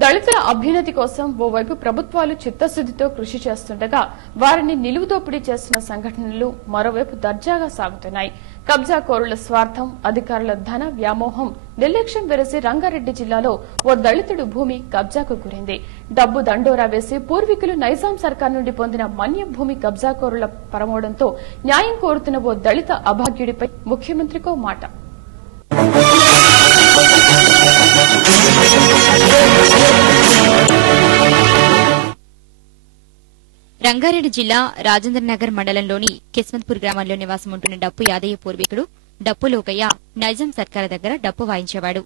దళితుల అభ్యున్నతి కోసం ఓవైపు ప్రభుత్వాలు చిత్తశుద్దితో కృషి చేస్తుండగా వారిని నిలువుదోపిడీ చేస్తున్న సంఘటనలు మరోవైపు దర్జాగా సాగుతున్నాయి. కబ్జాకోరుల స్వార్థం, అధికారుల ధన వ్యామోహం నిర్లక్ష్యం వెరసి రంగారెడ్డి జిల్లాలో ఓ దళితుడు భూమి కబ్జాకు గురైంది. డబ్బు దండోరా వేసి పూర్వీకులు నైజాం సర్కార్ నుండి పొందిన మన్య భూమి కబ్జాకోరుల పరమోడంతో న్యాయం కోరుతున్న ఓ దళిత అభాగ్యుడిపై ముఖ్యమంత్రికో మాట. రంగారెడ్డి జిల్లా రాజేంద్రనగర్ మండలంలోని కిస్మత్పూర్ గ్రామంలో నివాసం ఉంటున్న డప్పు యాదయ్య పూర్వీకుడు డప్పు లోకయ్య నైజాం సర్కార్ దగ్గర డప్పు వాయించేవాడు.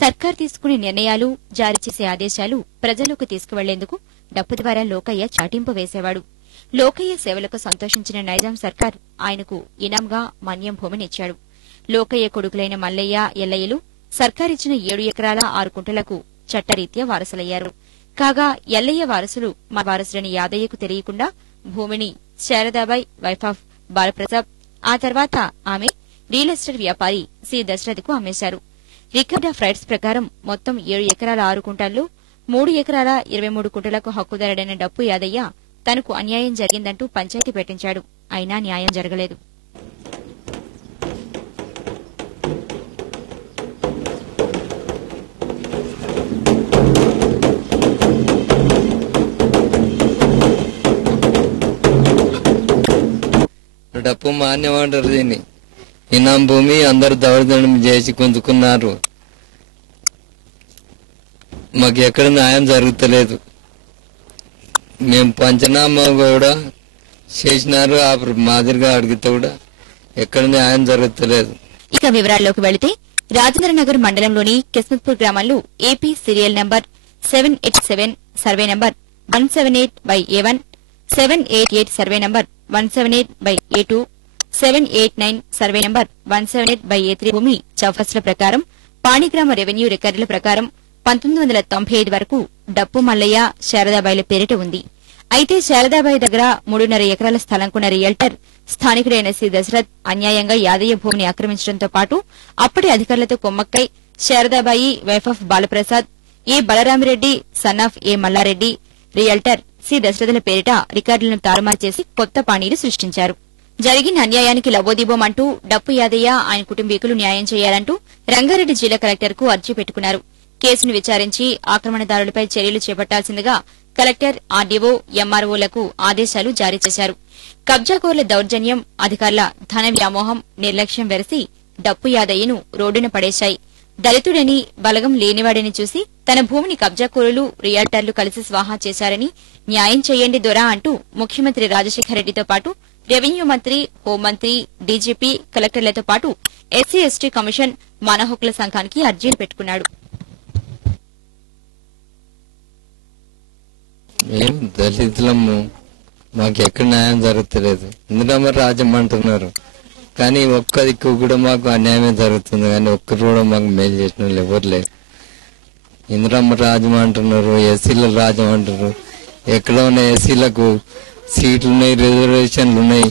సర్కార్ తీసుకునే నిర్ణయాలు, జారీ చేసే ఆదేశాలు ప్రజలకు తీసుకువెళ్లేందుకు డప్పు ద్వారా లోకయ్య చాటింపు వేసేవాడు. లోకయ్య సేవలకు సంతోషించిన నైజాం సర్కార్ ఆయనకు ఇనాంగా మన్యం భూమినిచ్చాడు. లోకయ్య కొడుకులైన మల్లయ్య, ఎల్లయ్యలు సర్కారిచ్చిన 7 ఎకరాల 6 కుంటలకు చట్టరీత్యా వారసులయ్యారు. కాగా ఎల్లయ్య వారసులు మా వారసులని యాదయ్యకు తెలియకుండా భూమిని శారదాబాయి వైఫ్ ఆఫ్ బాలప్రసాద్, ఆ తర్వాత ఆమె రియల్ ఎస్టేట్ వ్యాపారి సి దశరథ్కు అమ్మేశారు. రికార్డ్ ఆఫ్ రైట్స్ ప్రకారం మొత్తం 7 ఎకరాల 6 కుంటల్లో 3 ఎకరాల 23 కుంటలకు హక్కుదారుడైన డప్పు యాదయ్య తనకు అన్యాయం జరిగిందంటూ పంచాయతీ పెట్టించాడు. అయినా న్యాయం జరగలేదు. డప్పు మాన్యమంటారు. దీన్ని ఇనాం భూమి అందరు దౌర్జన్యం చేసి గుంజుకున్నారు. మాకు ఎక్కడ న్యాయం జరుగుతలేదు. మేము పంచనామా కూడా చేసినారు, ఆ మాదిరిగా అడిగితే కూడా ఎక్కడ న్యాయం జరుగుతలేదు. ఇక వివరాల్లోకి వెళితే రాజేంద్రనగర్ మండలంలోని కిస్మత్పూర్ గ్రామంలో AP serial number 787 survey number 178/A1, 788 survey number 178/A2, 789 survey number 178/A3 భూమి చౌఫస్ల ప్రకారం పాణిగ్రామ రెవెన్యూ రికార్డుల ప్రకారం 1995 వరకు డప్పు మల్లయ్య, శారదాబాయిల పేరిట ఉంది. అయితే శారదాబాయి దగ్గర 3.5 ఎకరాల స్థలం కొన్న రియల్టర్ స్థానికుడైన సి దశరథ్ అన్యాయంగా యాదయ్య భూమిని ఆక్రమించడంతో పాటు అప్పటి అధికారులతో కొమ్మక్కై Sharadabai wife of Balaprasad, A Balaramireddy son of A Mallareddy, realtor C దశరథుల పేరిట రికార్డులను తారుమారు చేసి కొత్త పానీలు సృష్టించారు. జరిగిన అన్యాయానికి లబోదిబోమంటూ డప్పు యాదయ్య, ఆయన కుటుంబీకులు న్యాయం చేయాలంటూ రంగారెడ్డి జిల్లా కలెక్టర్కు అర్జీ పెట్టుకున్నారు. కేసును విచారించి ఆక్రమణదారులపై చర్యలు చేపట్టాల్సిందిగా కలెక్టర్, ఆర్డీఓ, ఎంఆర్ఓలకు ఆదేశాలు జారీ చేశారు. కబ్జాకోర్ల దౌర్జన్యం, అధికారుల ధన వ్యామోహం, నిర్లక్ష్యం వెరసి డప్పు యాదయ్యను రోడ్డున పడేశాయి. దళితుడని, బలగం లేనివాడని చూసి తన భూమిని కబ్జాకోరులు, రియాల్టర్లు కలిసి స్వాహా చేశారని న్యాయం చేయండి దొరా అంటూ ముఖ్యమంత్రి రాజశేఖర రెడ్డితో పాటు రెవెన్యూ మంత్రి, హోంమంత్రి, డీజీపీ, కలెక్టర్లతో పాటు ఎస్సీ ఎస్టీ కమిషన్, మానవ హక్కుల సంఘానికి అర్జీలు పెట్టుకున్నాడు. మేము దళితులము, మాకు ఎక్కడ న్యాయం జరుగుతలేదు. ఇందిరమ్మ రాజ్యం అంటున్నారు, కానీ ఒక్క దిక్కు కూడా మాకు అన్యాయమే జరుగుతుంది. కానీ ఒక్కరు కూడా మాకు మేలు చేసిన వాళ్ళు ఎవరు లేరు. ఇందిరమ్మ రాజ్యం అంటున్నారు, ఎస్సీల రాజ్యం అంటున్నారు. ఎక్కడ ఉన్న ఎస్సీలకు సీట్లు ఉన్నాయి, రిజర్వేషన్లు ఉన్నాయి.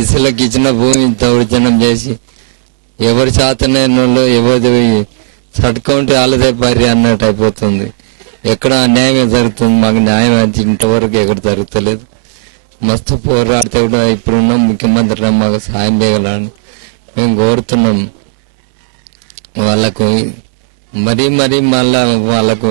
ఎస్సీలకు ఇచ్చిన భూమి దౌర్జన్యం చేసి ఎవరి చేతనైనోళ్ళు ఎవరి చట్టుకుంటే వాళ్ళదే పరి అన్నట్టు అయిపోతుంది. ఎక్కడ అన్యాయమే జరుగుతుంది. మాకు న్యాయం అది ఇంతవరకు ఎక్కడ జరుగుతలేదు. మస్తు పోరాడితే కూడా ఇప్పుడున్న ముఖ్యమంత్రి మాకు సాయం చేయగలని మేము కోరుతున్నాం. వాళ్ళకు మరీ మళ్ళా వాళ్ళకు